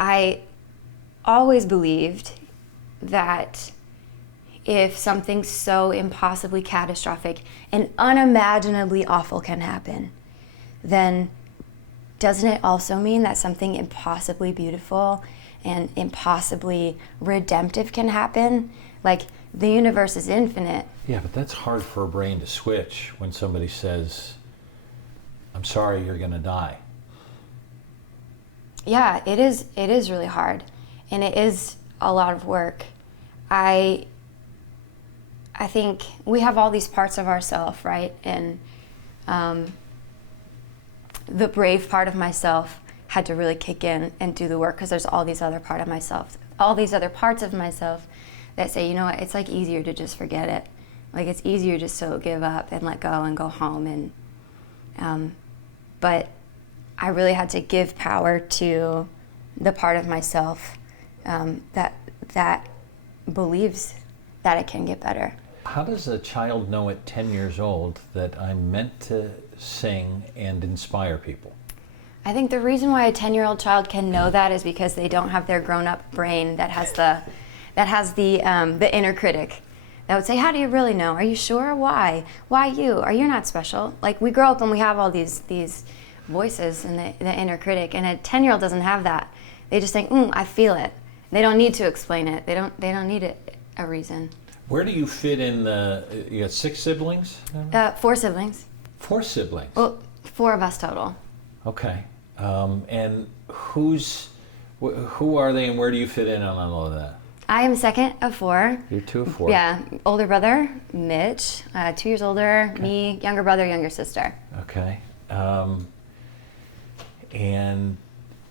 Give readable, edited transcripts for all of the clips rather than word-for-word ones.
I always believed that if something so impossibly catastrophic and unimaginably awful can happen, then doesn't it also mean that something impossibly beautiful and impossibly redemptive can happen? Like, the universe is infinite. Yeah, but that's hard for a brain to switch when somebody says, I'm sorry, you're going to die. Yeah, it is really hard, and it is a lot of work. I think we have all these parts of ourselves, right? And the brave part of myself had to really kick in and do the work, because there's all these other parts of myself that say, you know what, it's like easier to just forget it. Like, it's easier just to give up and let go and go home. And but I really had to give power to the part of myself that believes that it can get better. How does a child know at 10 years old that I'm meant to sing and inspire people? I think the reason why a 10-year-old child can know that is because they don't have their grown-up brain that has the inner critic that would say, how do you really know? Are you sure? Why? Why you? Are you not special? Like, we grow up and we have all these voices and the inner critic, and a 10-year-old doesn't have that. They just think, I feel it. They don't need to explain it. They don't need a reason. Where do you fit in you got 6 siblings? 4 siblings. 4 siblings? Well, 4 of us total. Okay. And who are they, and where do you fit in on all of that? I am second of 4. You're 2 of 4? Yeah. Older brother, Mitch, 2 years older, okay. Me, younger brother, younger sister. Okay. And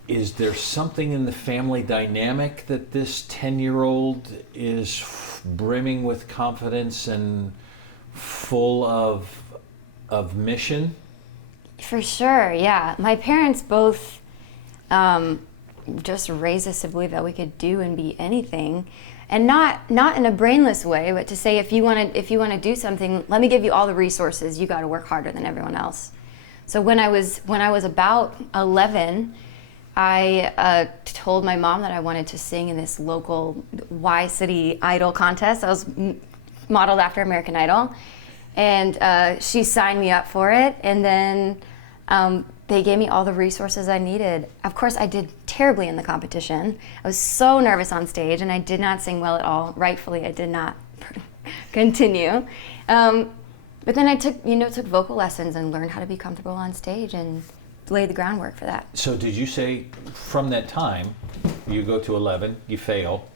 is there something in the family dynamic that this 10-year-old is brimming with confidence and full of mission? For sure, yeah. My parents both just raised us to believe that we could do and be anything, and not in a brainless way, but to say, if you want to do something, let me give you all the resources. You got to work harder than everyone else. So when I was about 11, I told my mom that I wanted to sing in this local Y City Idol contest. I was modeled after American Idol, and she signed me up for it. And then they gave me all the resources I needed. Of course, I did terribly in the competition. I was so nervous on stage, and I did not sing well at all. Rightfully, I did not continue. But then I took vocal lessons and learned how to be comfortable on stage and laid the groundwork for that. So did you say from that time, you go to 11, you fail,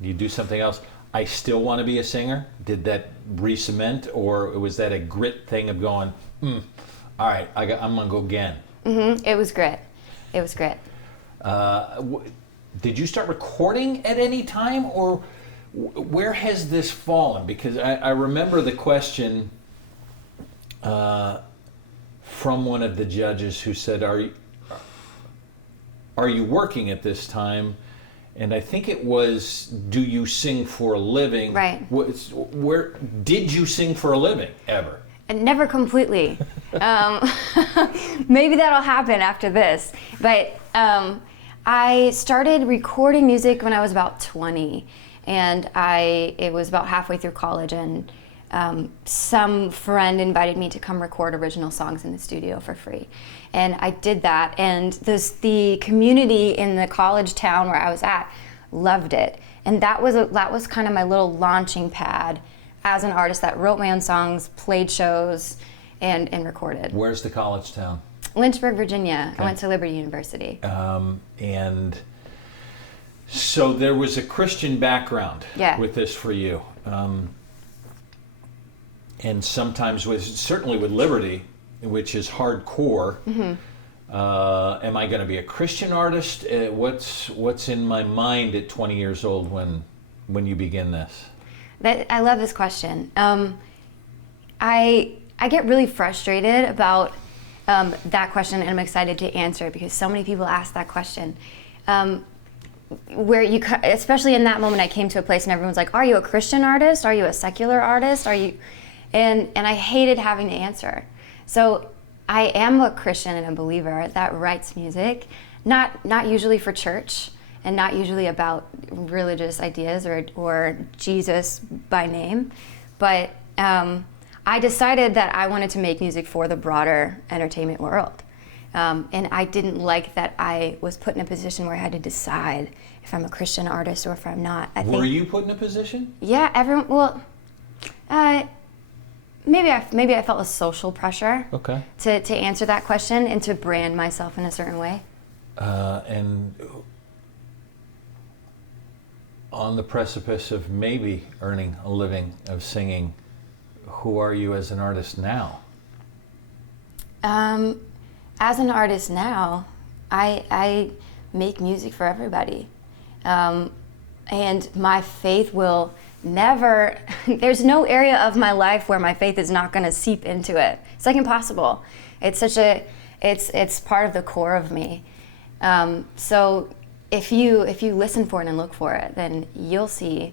you do something else, I still want to be a singer? Did that re-cement, or was that a grit thing of going, all right, I'm going to go again? Mm-hmm. It was grit. It was grit. Did you start recording at any time, or where has this fallen? Because I remember the question from one of the judges who said, are you working at this time? And I think it was, do you sing for a living? Right. Where did you sing for a living ever? And never completely. Maybe that'll happen after this. But I started recording music when I was about 20, and it was about halfway through college, and some friend invited me to come record original songs in the studio for free. And I did that, and the community in the college town where I was at loved it. And that was kind of my little launching pad as an artist that wrote my own songs, played shows, and recorded. Where's the college town? Lynchburg, Virginia. Okay. I went to Liberty University. And so there was a Christian background with this for you. And sometimes certainly with Liberty, which is hardcore, am I going to be a Christian artist? What's in my mind at 20 years old when you begin this? I love this question. I get really frustrated about that question, and I'm excited to answer it because so many people ask that question. Especially in that moment, I came to a place and everyone's like, "Are you a Christian artist? Are you a secular artist? Are you?" And I hated having to answer. So I am a Christian and a believer that writes music, not usually for church, and not usually about religious ideas or Jesus by name. But I decided that I wanted to make music for the broader entertainment world. And I didn't like that I was put in a position where I had to decide if I'm a Christian artist or if I'm not. Were you put in a position? Yeah, everyone. Well, maybe I felt a social pressure. Okay. To answer that question and to brand myself in a certain way. And on the precipice of maybe earning a living of singing, who are you as an artist now? As an artist now, I make music for everybody. And my faith will never, there's no area of my life where my faith is not going to seep into it. It's like impossible. It's it's part of the core of me. So if you listen for it and look for it, then you'll see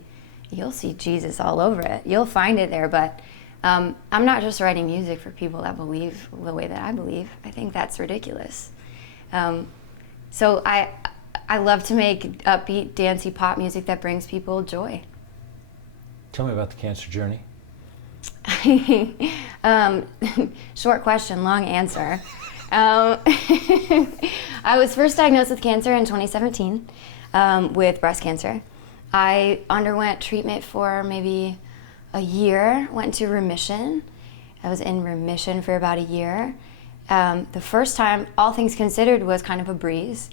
Jesus all over it. You'll find it there, but I'm not just writing music for people that believe the way that I believe. I think that's ridiculous. So I love to make upbeat, dancey pop music that brings people joy. Tell me about the cancer journey. Short question, long answer. I was first diagnosed with cancer in 2017 with breast cancer. I underwent treatment for maybe a year, went into remission. I was in remission for about a year. The first time, all things considered, was kind of a breeze.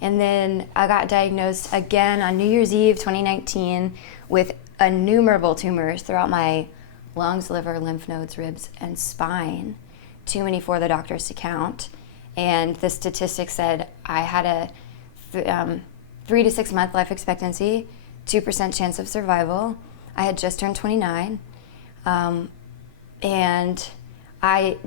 And then I got diagnosed again on New Year's Eve 2019 with innumerable tumors throughout my lungs, liver, lymph nodes, ribs, and spine. Too many for the doctors to count. And the statistics said I had a 3 to 6 month life expectancy, 2% chance of survival. I had just turned 29. And I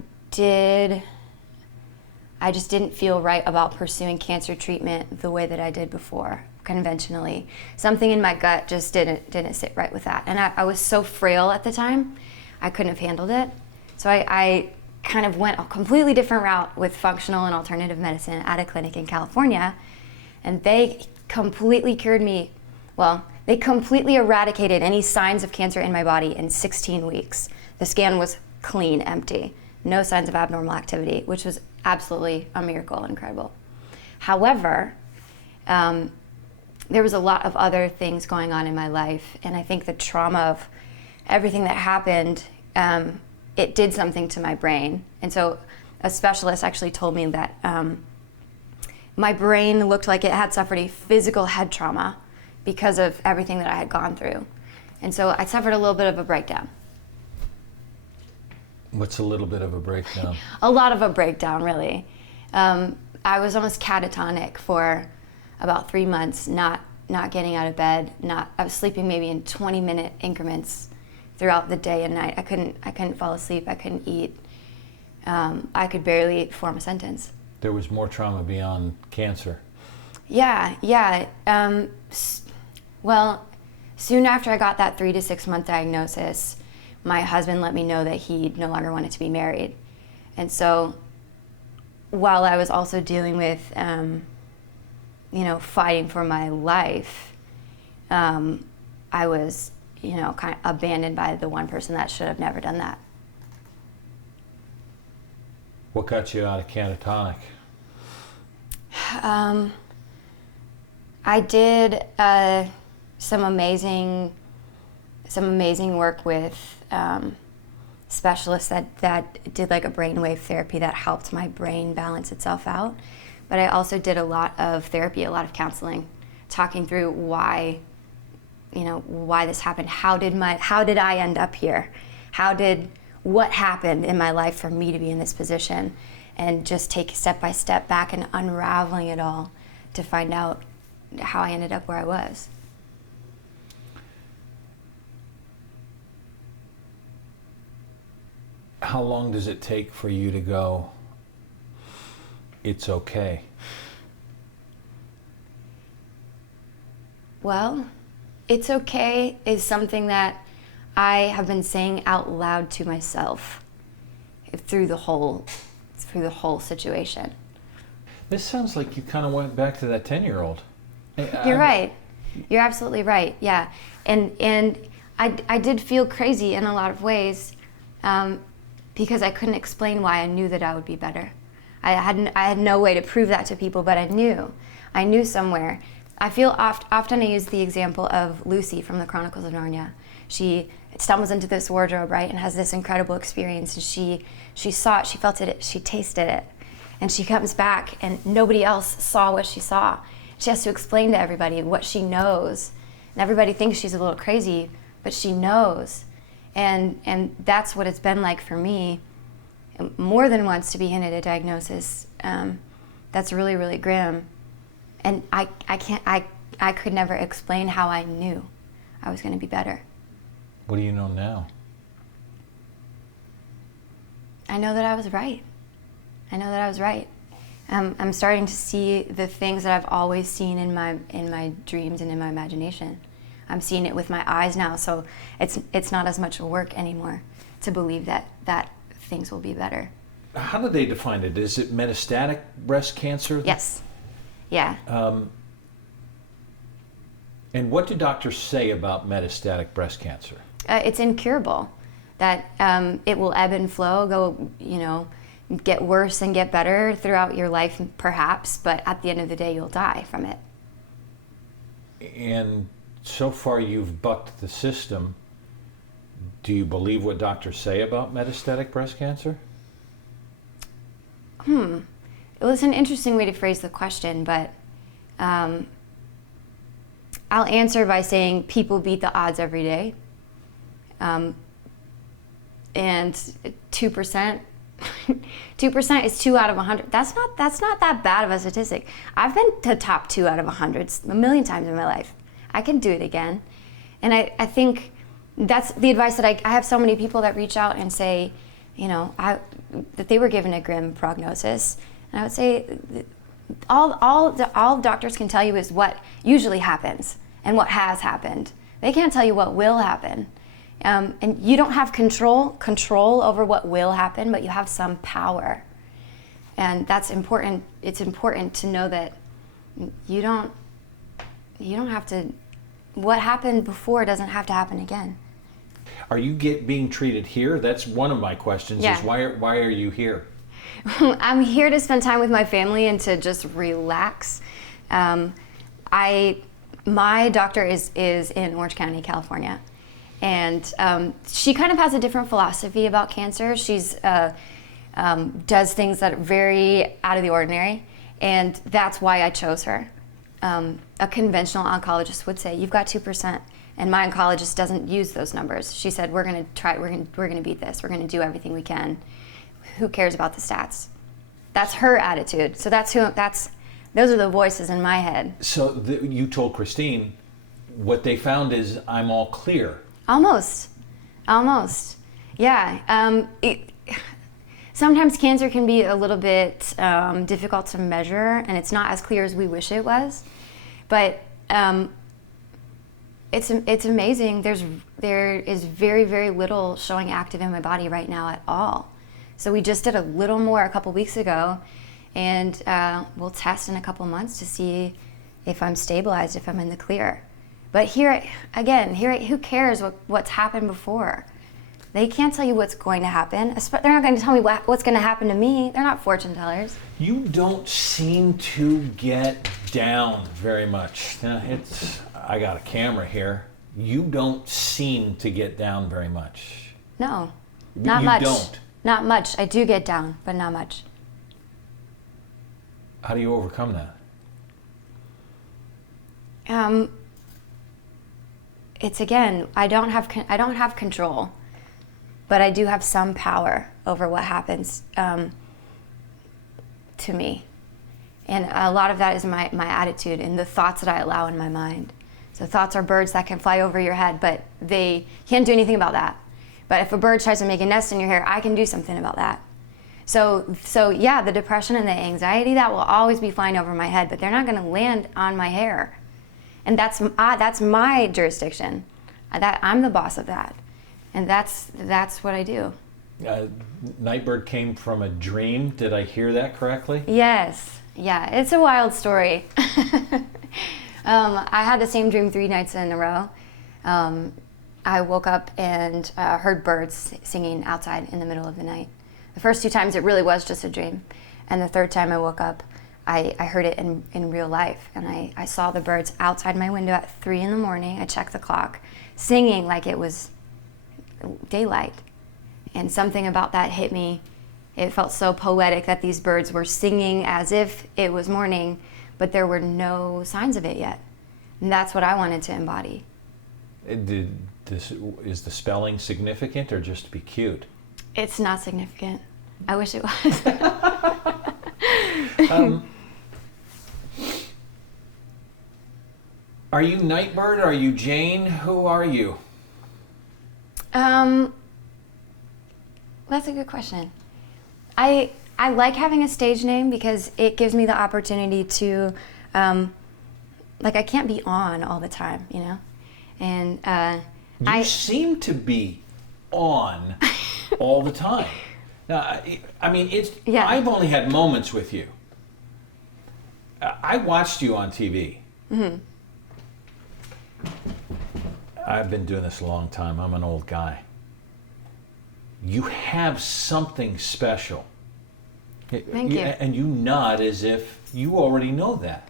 just didn't feel right about pursuing cancer treatment the way that I did before, conventionally. Something in my gut just didn't sit right with that. And I was so frail at the time, I couldn't have handled it. So I kind of went a completely different route with functional and alternative medicine at a clinic in California. And they completely cured me. Well, they completely eradicated any signs of cancer in my body in 16 weeks. The scan was clean, empty. No signs of abnormal activity, which was absolutely a miracle and incredible. However, there was a lot of other things going on in my life, and I think the trauma of everything that happened, it did something to my brain. And so a specialist actually told me that my brain looked like it had suffered a physical head trauma because of everything that I had gone through. And so I suffered a little bit of a breakdown. What's a little bit of a breakdown? A lot of a breakdown, really. I was almost catatonic for about 3 months, not getting out of bed. I was sleeping maybe in 20-minute increments throughout the day and night. I couldn't fall asleep. I couldn't eat. I could barely form a sentence. There was more trauma beyond cancer. Yeah. Well, soon after I got that 3 to 6 month diagnosis, my husband let me know that he no longer wanted to be married. And so while I was also dealing with, fighting for my life, I was, kind of abandoned by the one person that should have never done that. What got you out of catatonic? I did some amazing work with specialists that did like a brainwave therapy that helped my brain balance itself out. But I also did a lot of therapy, a lot of counseling, talking through why this happened. How did I end up here? What happened in my life for me to be in this position? And just take step by step back and unraveling it all to find out how I ended up where I was. How long does it take for you to go, it's okay? Well, it's okay is something that I have been saying out loud to myself through the whole situation. This sounds like you kind of went back to that 10-year-old. You're right. You're absolutely right. Yeah, and I did feel crazy in a lot of ways, because I couldn't explain why I knew that I would be better. I had no way to prove that to people, but I knew somewhere. I feel often I use the example of Lucy from the Chronicles of Narnia. She stumbles into this wardrobe, right, and has this incredible experience, and she saw it, she felt it, she tasted it, and she comes back, and nobody else saw what she saw. She has to explain to everybody what she knows, and everybody thinks she's a little crazy, but she knows, and that's what it's been like for me, more than once, to be handed a diagnosis that's really, really grim, and I could never explain how I knew I was going to be better. What do you know now? I know that I was right. I know that I was right. I'm starting to see the things that I've always seen in my dreams and in my imagination. I'm seeing it with my eyes now, so it's not as much work anymore to believe that things will be better. How do they define it? Is it metastatic breast cancer? Yes. Yeah. And what do doctors say about metastatic breast cancer? It's incurable. That it will ebb and flow, go, get worse and get better throughout your life, perhaps, but at the end of the day, you'll die from it. And so far you've bucked the system. Do you believe what doctors say about metastatic breast cancer? It was an interesting way to phrase the question, but I'll answer by saying people beat the odds every day. And 2%, 2% is 2 out of 100. That's not that bad of a statistic. I've been to top 2 out of 100 a million times in my life. I can do it again. And I think that's the advice that I have so many people that reach out and say, that they were given a grim prognosis. And I would say all doctors can tell you is what usually happens and what has happened. They can't tell you what will happen. And you don't have control over what will happen, but you have some power. And that's important. It's important to know that you don't have to, what happened before doesn't have to happen again. Are you being treated here? That's one of my questions. Yeah. Is why are you here? I'm here to spend time with my family and to just relax. My doctor is in Orange County, California. And she kind of has a different philosophy about cancer. She's does things that are very out of the ordinary, and that's why I chose her. A conventional oncologist would say, you've got 2%, and my oncologist doesn't use those numbers. She said, we're going to beat this. We're going to do everything we can. Who cares about the stats? That's her attitude. So those are the voices in my head. So you told Christine, what they found is I'm all clear. Almost. Yeah. Sometimes cancer can be a little bit difficult to measure, and it's not as clear as we wish it was. But it's amazing. There is very, very little showing active in my body right now at all. So we just did a little more a couple weeks ago, and we'll test in a couple months to see if I'm stabilized, if I'm in the clear. But who cares what's happened before? They can't tell you what's going to happen. They're not going to tell me what's going to happen to me. They're not fortune tellers. You don't seem to get down very much. I got a camera here. You don't seem to get down very much. No, not much. You don't. Not much. I do get down, but not much. How do you overcome that? It's again, I don't have control, but I do have some power over what happens to me, and a lot of that is my attitude and the thoughts that I allow in my mind. So thoughts are birds that can fly over your head, but they can't do anything about that. But if a bird tries to make a nest in your hair, I can do something about that. So yeah, the depression and the anxiety, that will always be flying over my head, but they're not going to land on my hair. And that's my jurisdiction. I'm the boss of that. And that's what I do. Nightbirde came from a dream. Did I hear that correctly? Yes. Yeah, it's a wild story. I had the same dream 3 nights in a row. I woke up and heard birds singing outside in the middle of the night. The first 2 times it really was just a dream. And the 3rd time I woke up, I heard it in real life. And I saw the birds outside my window at 3 in the morning. I checked the clock, singing like it was daylight. And something about that hit me. It felt so poetic that these birds were singing as if it was morning, but there were no signs of it yet. And that's what I wanted to embody. Is the spelling significant or just to be cute? It's not significant. I wish it was. Are you Nightbirde? Are you Jane? Who are you? That's a good question. I like having a stage name because it gives me the opportunity to, I can't be on all the time, you know? And you seem to be on all the time. Now, I mean, Yeah. I've only had moments with you. I watched you on TV. Mm-hmm. I've been doing this a long time. I'm an old guy. You have something special. Thank you. And you nod as if you already know that.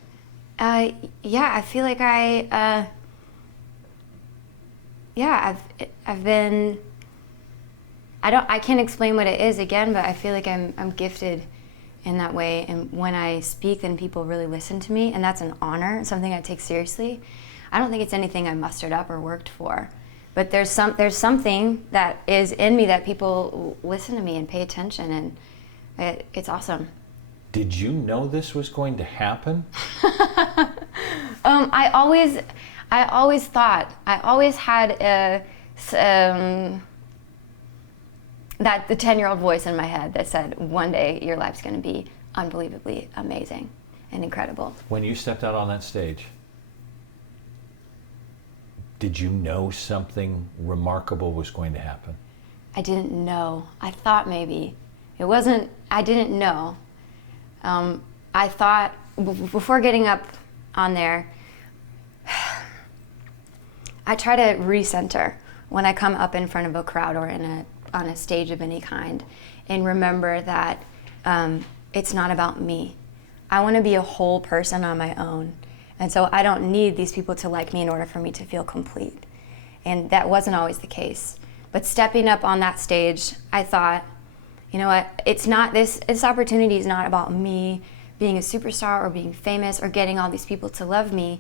Yeah, I feel like I've been, I can't explain what it is again, but I feel like I'm gifted in that way. And when I speak, then people really listen to me, and that's an honor, something I take seriously. I don't think it's anything I mustered up or worked for, but there's something that is in me that people listen to me and pay attention, and it's awesome. Did you know this was going to happen? I always thought, I always had that the 10-year-old voice in my head that said, one day your life's going to be unbelievably amazing and incredible. When you stepped out on that stage, did you know something remarkable was going to happen? I didn't know. I thought maybe. It wasn't, I didn't know. I thought, before getting up on there, I try to recenter when I come up in front of a crowd or on a stage of any kind, and remember that it's not about me. I want to be a whole person on my own, and so I don't need these people to like me in order for me to feel complete. And that wasn't always the case. But stepping up on that stage, I thought, you know what, it's not, this opportunity is not about me being a superstar or being famous or getting all these people to love me.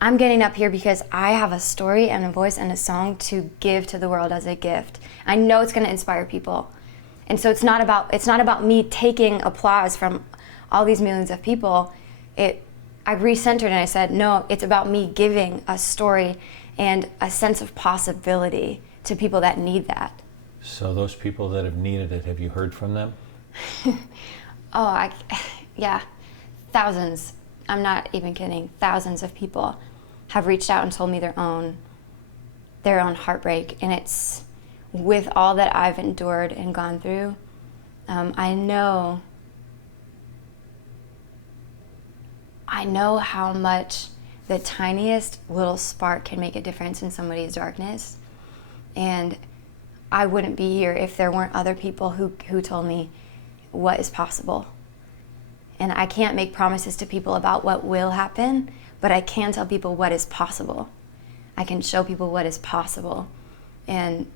I'm getting up here because I have a story and a voice and a song to give to the world as a gift. I know it's going to inspire people. And so it's not about me taking applause from all these millions of people. I recentered and I said, no, it's about me giving a story and a sense of possibility to people that need that. So those people that have needed it, have you heard from them? Yeah, thousands. I'm not even kidding. Thousands of people have reached out and told me their own heartbreak, and it's with all that I've endured and gone through. I know how much the tiniest little spark can make a difference in somebody's darkness, and I wouldn't be here if there weren't other people who told me what is possible. And I can't make promises to people about what will happen, but I can tell people what is possible. I can show people what is possible. And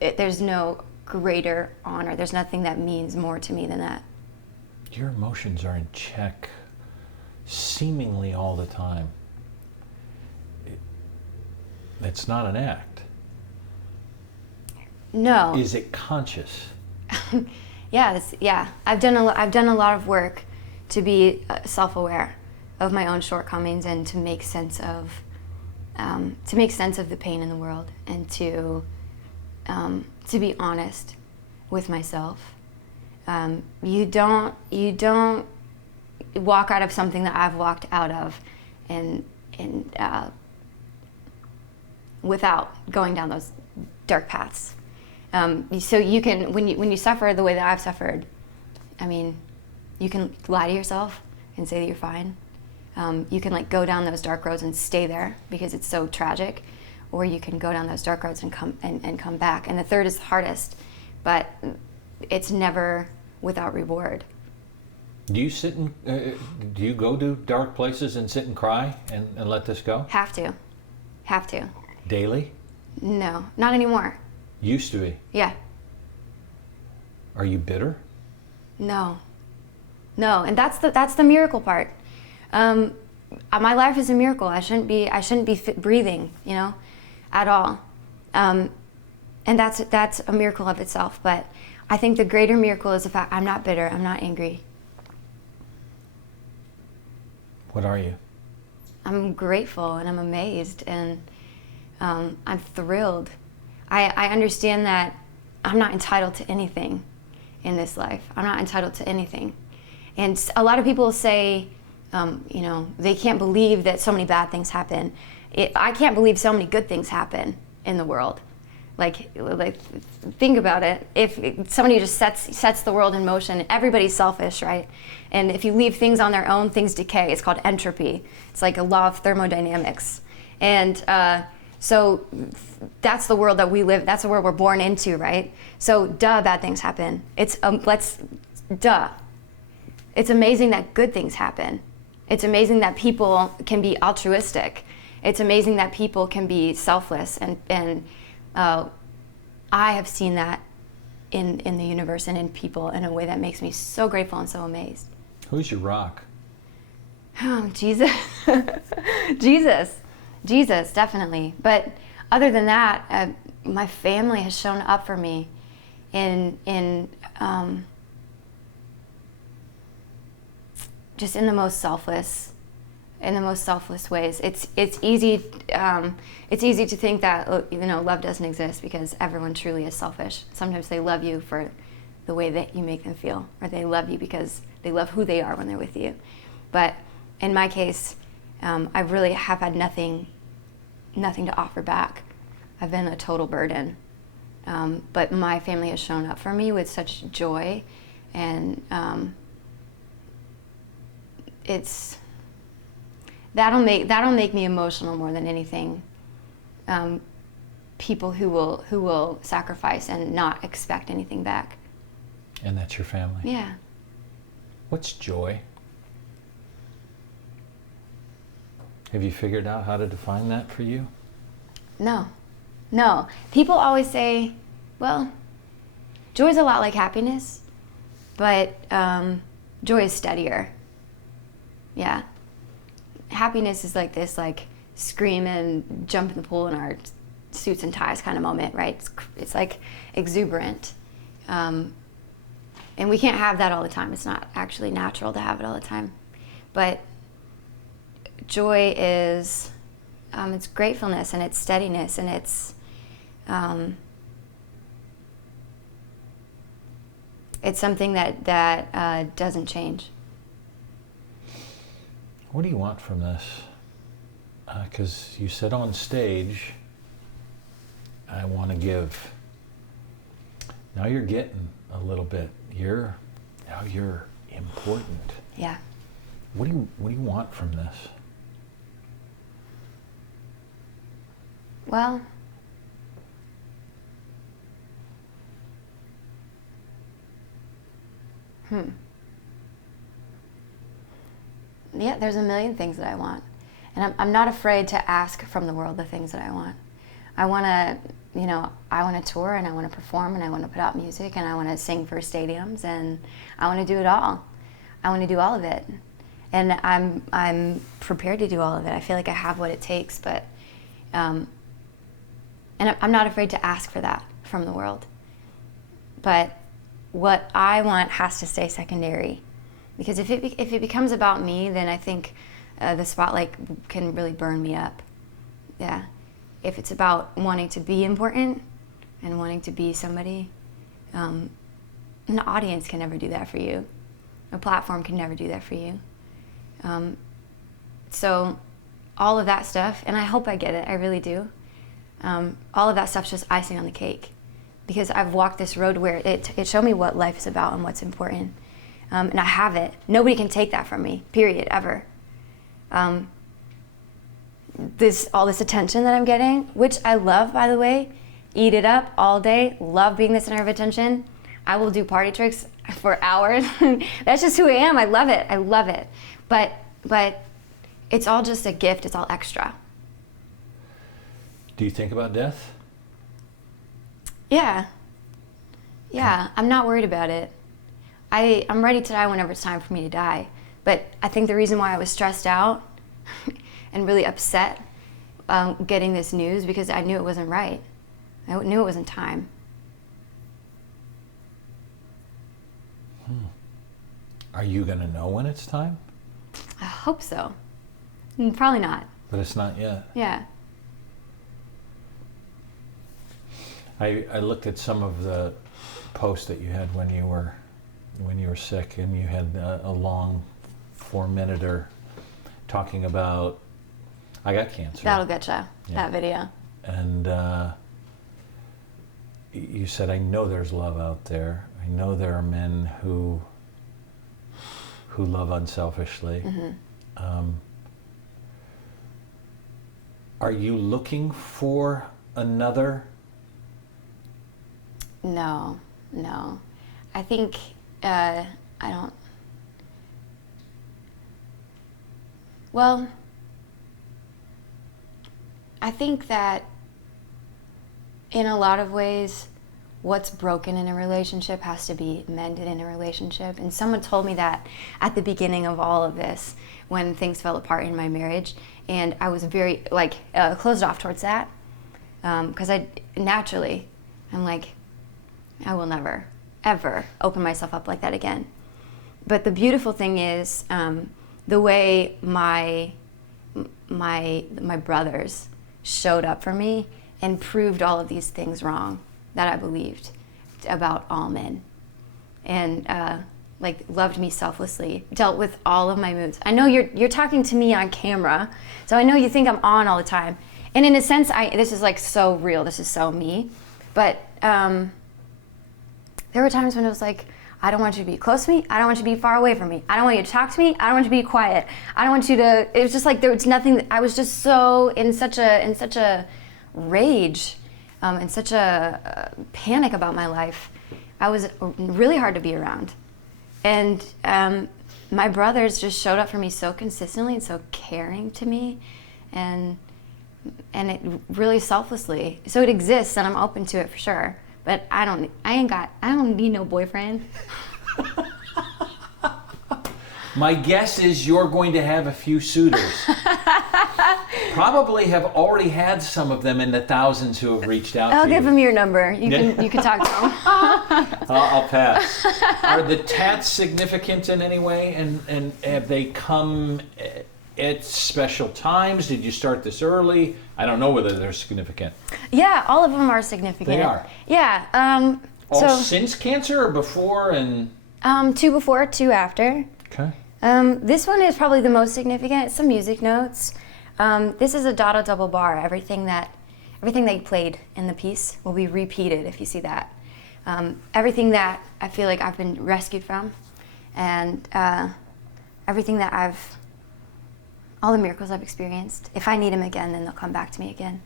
there's no greater honor. There's nothing that means more to me than that. Your emotions are in check seemingly all the time. It's not an act. No. Is it conscious? Yeah. I've done a lot of work to be self-aware of my own shortcomings and to make sense of the pain in the world, and to be honest with myself. You don't walk out of something that I've walked out of, and without going down those dark paths. So you can, when you suffer the way that I've suffered, I mean, you can lie to yourself and say that you're fine. You can like go down those dark roads and stay there because it's so tragic, or you can go down those dark roads and come back. And the third is the hardest, but it's never without reward. Do you sit and do you go to dark places and sit and cry and let this go? Have to. Daily? No, not anymore. Used to be. Yeah. Are you bitter? No, and that's the miracle part. My life is a miracle. I shouldn't be breathing, at all. And that's a miracle of itself. But I think the greater miracle is the fact I'm not bitter. I'm not angry. What are you? I'm grateful and I'm amazed and I'm thrilled. I understand that I'm not entitled to anything in this life. I'm not entitled to anything. And a lot of people say, they can't believe that so many bad things happen. I can't believe so many good things happen in the world. Like think about it. If somebody just sets the world in motion, everybody's selfish, right? And if you leave things on their own, things decay. It's called entropy. It's like a law of thermodynamics. And so that's the world that we live. That's the world we're born into, right? So bad things happen. It's It's amazing that good things happen. It's amazing that people can be altruistic. It's amazing that people can be selfless, and I have seen that in the universe and in people in a way that makes me so grateful and so amazed. Who's your rock? Oh, Jesus. Jesus, definitely. But other than that, my family has shown up for me just in the most selfless ways. It's easy to think that love doesn't exist because everyone truly is selfish. Sometimes they love you for the way that you make them feel, or they love you because they love who they are when they're with you. But in my case, I really have had nothing to offer back. I've been a total burden. But my family has shown up for me with such joy, and that'll make me emotional more than anything. People who will sacrifice and not expect anything back. And that's your family. Yeah. What's joy? Have you figured out how to define that for you? No. People always say, well, joy is a lot like happiness, but joy is steadier. Yeah. Happiness is like this, scream and jump in the pool in our suits and ties kind of moment, right? It's like exuberant. And we can't have that all the time. It's not actually natural to have it all the time. But joy is, it's gratefulness and it's steadiness and it's something that doesn't change. What do you want from this? Because you said on stage, I want to give. Now you're getting a little bit. Now you're important. Yeah. What do you want from this? Well, yeah, there's a million things that I want. And I'm not afraid to ask from the world the things that I want. I want to tour, and I want to perform, and I want to put out music, and I want to sing for stadiums, and I want to do it all. I want to do all of it. And I'm prepared to do all of it. I feel like I have what it takes, but and I'm not afraid to ask for that from the world. But what I want has to stay secondary. Because if it becomes about me, then I think the spotlight can really burn me up. Yeah. If it's about wanting to be important and wanting to be somebody, an audience can never do that for you. A platform can never do that for you. So all of that stuff, and I hope I get it, I really do. All of that stuff's just icing on the cake. Because I've walked this road where it showed me what life is about and what's important. And I have it. Nobody can take that from me, period, ever. all this attention that I'm getting, which I love, by the way. Eat it up all day. Love being the center of attention. I will do party tricks for hours. That's just who I am. I love it. I love it. But it's all just a gift. It's all extra. Do you think about death? Yeah. Yeah, I'm not worried about it. I'm ready to die whenever it's time for me to die. But I think the reason why I was stressed out and really upset getting this news, because I knew it wasn't right. I knew it wasn't time. Are you going to know when it's time? I hope so. Probably not. But it's not yet. Yeah. I looked at some of the posts that you had when you were sick, and you had a long 4-minute talking about, I got cancer. That'll getcha. Yeah. That video. And you said, I know there's love out there. I know there are men who love unselfishly. Mm-hmm. Are you looking for another? No. I think I don't. Well, I think that in a lot of ways, what's broken in a relationship has to be mended in a relationship. And someone told me that at the beginning of all of this, when things fell apart in my marriage, and I was very closed off towards that, because I'm like, I will never, ever open myself up like that again. But the beautiful thing is the way my brothers showed up for me and proved all of these things wrong that I believed about all men, and loved me selflessly, dealt with all of my moods. I know you're talking to me on camera, so I know you think I'm on all the time, and in a sense, this is like so real. This is so me, but there were times when it was like, I don't want you to be close to me. I don't want you to be far away from me. I don't want you to talk to me. I don't want you to be quiet. I don't want you to. It was just like there was nothing. I was just so in such a rage, and such a panic about my life. I was really hard to be around, and my brothers just showed up for me so consistently and so caring to me, and it really selflessly. So it exists, and I'm open to it for sure. But I don't need no boyfriend. My guess is you're going to have a few suitors. Probably have already had some of them in the thousands who have reached out to you. I'll give them your number. You can talk to them. I'll pass. Are the tats significant in any way? And have they come at special times? Did you start this early? I don't know whether they're significant. Yeah, all of them are significant. They are? Yeah. All since cancer or before and? 2 before, 2 after. Okay. This one is probably the most significant. It's some music notes. This is a dotted double bar. Everything that you played in the piece will be repeated if you see that. Everything that I feel like I've been rescued from, and everything that all the miracles I've experienced. If I need them again, then they'll come back to me again.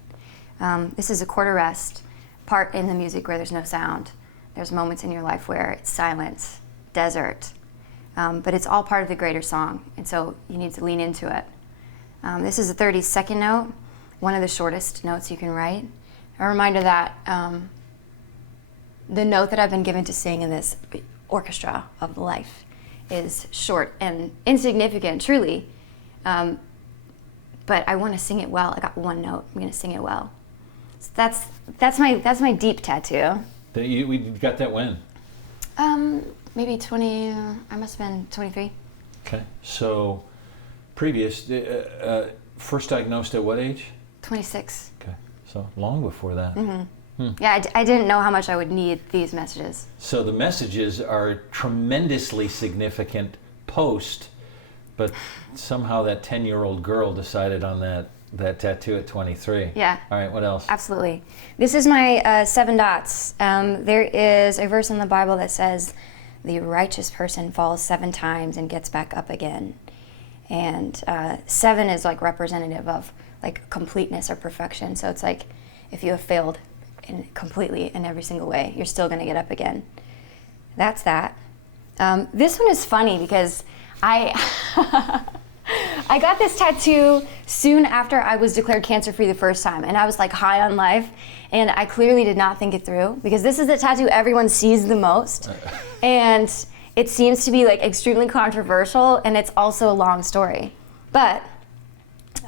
This is a quarter rest part in the music where there's no sound. There's moments in your life where it's silence, desert, but it's all part of the greater song, and so you need to lean into it. This is a 32nd note, one of the shortest notes you can write. A reminder that the note that I've been given to sing in this orchestra of life is short and insignificant, truly. But I want to sing it well. I got one note. I'm going to sing it well. So that's my deep tattoo. We got that when? Maybe 20. I must have been 23. Okay. So, previous, first diagnosed at what age? 26. Okay. So long before that. Mm-hmm. Yeah, I didn't know how much I would need these messages. So the messages are tremendously significant post. But somehow that 10-year-old girl decided on that tattoo at 23. Yeah. All right, what else? Absolutely. This is my 7 dots. There is a verse in the Bible that says, the righteous person falls 7 times and gets back up again. and 7 is like representative of like completeness or perfection. So it's like if you have failed completely in every single way, you're still going to get up again. That's that. This one is funny because I I got this tattoo soon after I was declared cancer-free the first time, and I was like high on life, and I clearly did not think it through, because this is the tattoo everyone sees the most, and it seems to be like extremely controversial, and it's also a long story. But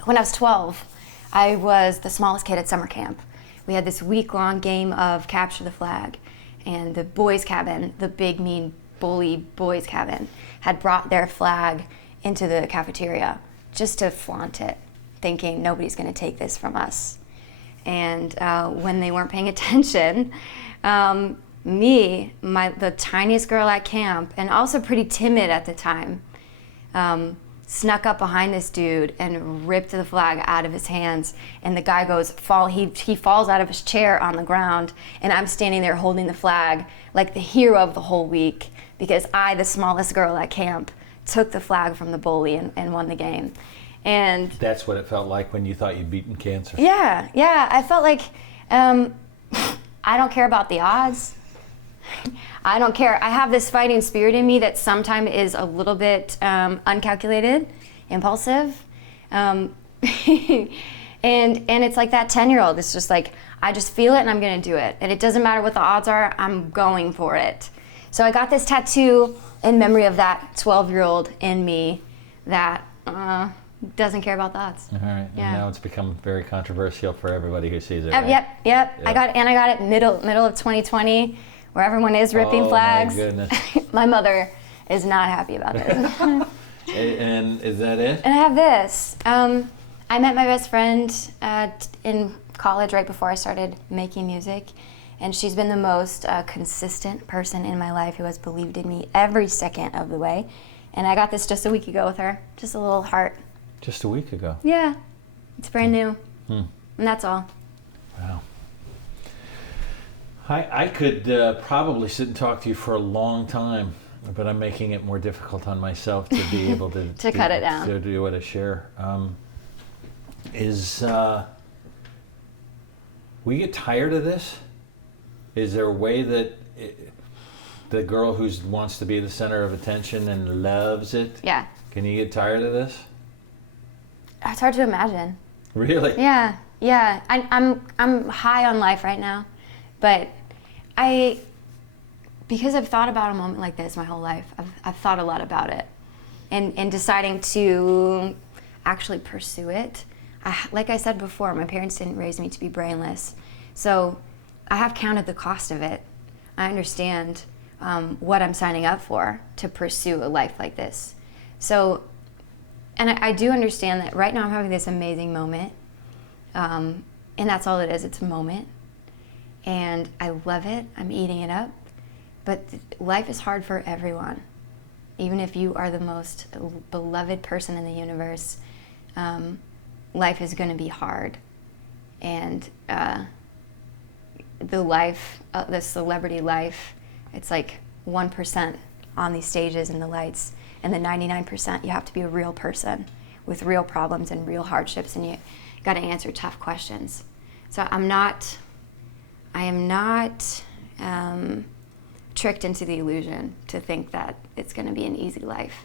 when I was 12, I was the smallest kid at summer camp. We had this week-long game of capture the flag, and the boys' cabin, the big, mean, bully boys' cabin, had brought their flag into the cafeteria just to flaunt it, thinking nobody's going to take this from us. And when they weren't paying attention, the tiniest girl at camp, and also pretty timid at the time, snuck up behind this dude and ripped the flag out of his hands. And the guy he falls out of his chair on the ground, and I'm standing there holding the flag like the hero of the whole week, because I, the smallest girl at camp, took the flag from the bully and won the game. And that's what it felt like when you thought you'd beaten cancer. Yeah. I felt like I don't care about the odds. I don't care. I have this fighting spirit in me that sometimes is a little bit uncalculated, impulsive. And it's like that 10-year-old. It's just like, I just feel it and I'm going to do it. And it doesn't matter what the odds are, I'm going for it. So I got this tattoo in memory of that 12-year-old in me that doesn't care about the odds. All right. Yeah. And now it's become very controversial for everybody who sees it. Right? Yep. I got it middle of 2020, where everyone is ripping flags. Oh my goodness. My mother is not happy about this. And is that it? And I have this. I met my best friend in college right before I started making music, and she's been the most consistent person in my life who has believed in me every second of the way. And I got this just a week ago with her, just a little heart. Just a week ago? Yeah, it's brand new. And that's all. Wow. I could probably sit and talk to you for a long time, but I'm making it more difficult on myself to be able to to cut it down. To do what I share. We get tired of this? Is there a way that the girl who wants to be the center of attention and loves it, Yeah. can you get tired of this? It's hard to imagine. Really? Yeah. I'm high on life right now, but because I've thought about a moment like this my whole life, I've thought a lot about it, and deciding to actually pursue it. Like I said before, my parents didn't raise me to be brainless, so I have counted the cost of it. I understand what I'm signing up for to pursue a life like this. So, and I do understand that right now I'm having this amazing moment, and that's all it is. It's a moment, and I love it. I'm eating it up, but life is hard for everyone. Even if you are the most beloved person in the universe, life is going to be hard, and the celebrity life, it's like 1% on these stages and the lights, and the 99% you have to be a real person with real problems and real hardships, and you got to answer tough questions. So I am not tricked into the illusion to think that it's going to be an easy life.